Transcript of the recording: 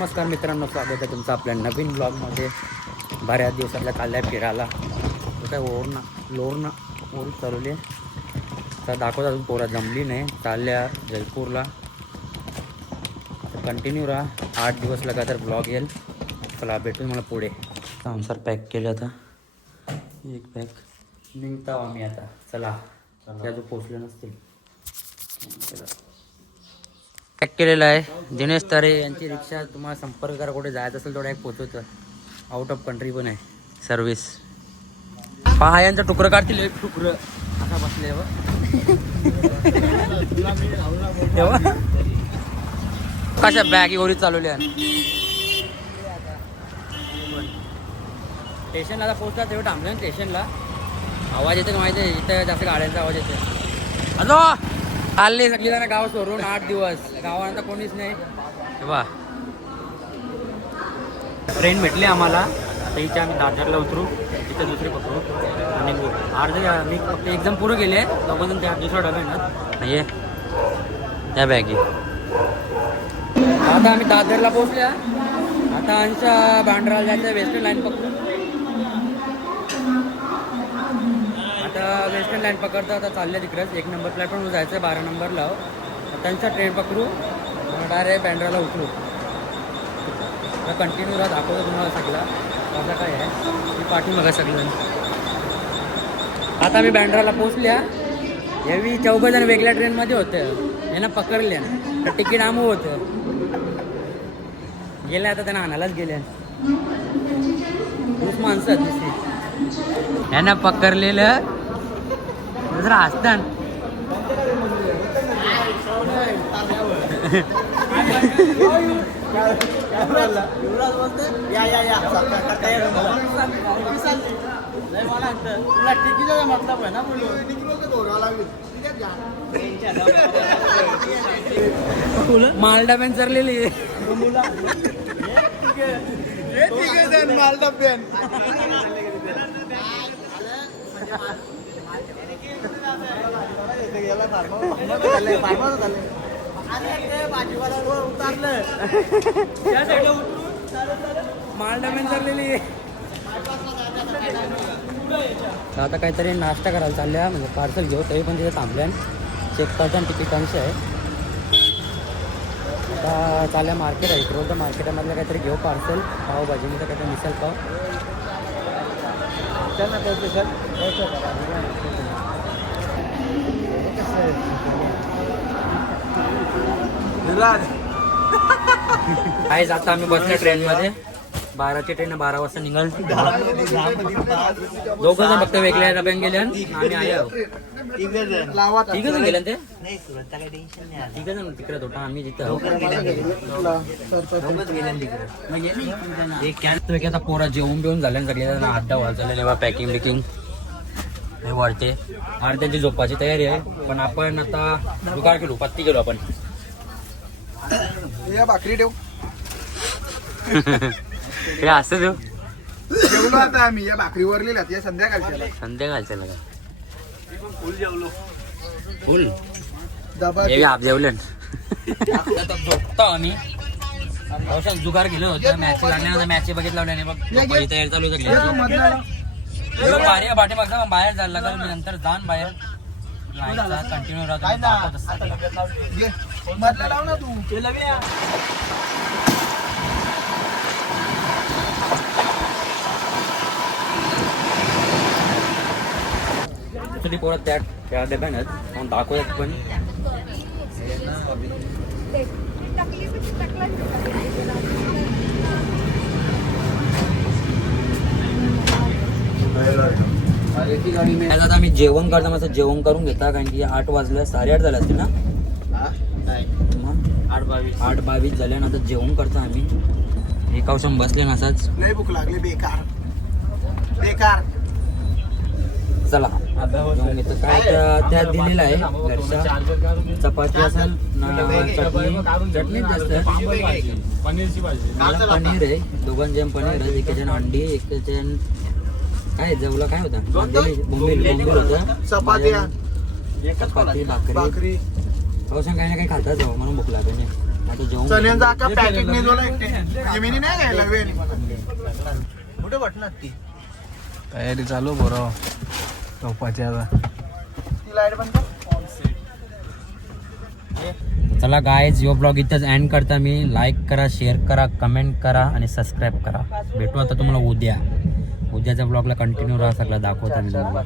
नमस्कार मित्रांनो, स्वागत आहे तुमचं आपल्या नवीन ब्लॉगमध्ये. बऱ्याच दिवसातल्या चालल्या फिरायला. काय ओर चालवली तर दाखवत अजून पोरा जमली नाही. चालल्या जयपूरला. कंटिन्यू राहा, 8 दिवस लगातार ब्लॉग येईल. चला भेटून मला पुढे. आन्सर पॅक केलं आता. एक पॅक निघता आम्ही आता. चला त्या जो पोचले नसतील पॅक केलेला आहे. दिनेश तारे यांची रिक्षा. तुम्हाला संपर्क करा, कुठे जायचं असेल तेवढा एक पोचवतं. आउट ऑफ कंट्री पण आहे सर्विस. पहा यांचं टुकरं काढतील. एक टुकरं असा बसले कशा बॅग एवढी चालवल्या. स्टेशनला आता पोहोचतात तेव्हा थांबलं स्टेशनला. आवाज येते माहिती आहे, इथं जास्त गाड्यांचा आवाज येते. हॅलो आले सगळी जण गाव सोडून 8 दिवस. गावानंतर कोणीच नाही. वा ट्रेन भेटली आम्हाला. आता इथे आम्ही दादरला उतरू, इथे दुसरी पकडू आणि अर्धे मी फक्त एकदम पुरं गेले. दोघंजण त्या दुसरा डबा येणार नाही त्या बॅगी. आता आम्ही दादरला पोहोचल्या. आता आमच्या बांद्राला जायचं. वेस्टर्न लाईन पकडू. आता वेस्टर्न लाईन पकडता आता चालले तिकडेच. 1 नंबर प्लॅटफॉर्मवर जायचं आहे, 12 नंबरला. त्यांचा ट्रेन पकडू, डायरेक्ट बँड्राला उतरू. तर कंटिन्यू राहा, दाखवतो तुम्हाला सगळा कसं काय आहे. ती पाठीमागं सगळं. आता मी बँड्राला पोचल्या. यावेळी 14 जण वेगळ्या ट्रेनमध्ये होतं. यांना पकडल्या तर तिकीट आमू होतं. गेले आता त्यांना आणायलाच गेले. खूप माणसं आहेत नुसती. यांना पकडलेलं दुसरं हसतान. मालडा पॅन चरलेली. मालडा पॅन मालडा चाललेली. आता काहीतरी नाश्ता करायला चालल्या, म्हणजे पार्सल घेऊ. तरी पण तिथे थांबल्या. चेक करता तिकीटांशी आहे. आता चालल्या मार्केट आहे. रोज मार्केटामधलं काहीतरी घेऊ पार्सल. पावभाजी म्हणजे काहीतरी मिसल पाव. काय आता आम्ही बसलो ट्रेनमध्ये. 12ची ट्रेन 12 वाजता निघाल. दोघं जण फक्त वेगळ्या डब्यात गेले. आम्ही आलो तिघ जण गेले. ते तिघ जण तिकडे होता, आम्ही जिथं आता पोरा जेवून बिवून झाल्या सगळे. अड्डा वाजवले, पॅकिंग बिकिंग हे वाढते. अर्ध्यांची झोपाची तयारी आहे. पण आपण आता जुगाड केलो, पत्ती गेलो आपण. भाकरी ठेव. असं देऊ जेवलो आता आम्ही. या भाकरीवर लिहिल्यात या संध्याकाळच्या लगा फुल डबा आप जेवले. झोपतो आम्ही. जुगार गेलो होतं. मॅच लागल्यानंतर मॅच बघितलं लावल्याने बघ तयारी चालू झाली. पाठी बघा बाहेर जायला लागलं. मी नंतर जाण बाहेर कंटिन्यू राहतो. लाव ना तू. ती पोरं त्या डब्यानंच मग दाखवतात. पण आता आम्ही जेवण करता. मस्त जेवण करून घेता, कारण की 8 वाजले. 8:30 झाले असते ना. 8:22 झाल्या. आता जेवण करता आम्ही. एका वर्षात बसले ना असाच. लय भूक लागली. बेकार बेकार. चला जेवण घेतो. काय त्या दिलेलं आहे घरच्या. चपाती असेल, चटणी जास्त आहे. मला पनीर आहे. दोघांचे पनीर आहे. एकेजण अंडी, एकेजण काय जेवला काय होता बोंबील होता. चपाती भाकरी. पावसानं काही ना काही खातात जाऊ म्हणून भूक लागते. आता जेवून चण्यांचा अख्खा पॅकेट निघाला जमिनी नाही घ्यायला वेळ कुठे वाटणार ती तयारी चालू बरं झोपाची आता. ती लाईट बंद कर. चला गायज यो ब्लॉग इथंच एंड करता मी. लाईक करा, शेअर करा, कमेंट करा आणि सबस्क्राईब करा. भेटू आता तुम्हाला उद्याच्या ब्लॉगला कंटिन्यू राहा, सगळं दाखवता मी तुम्हाला.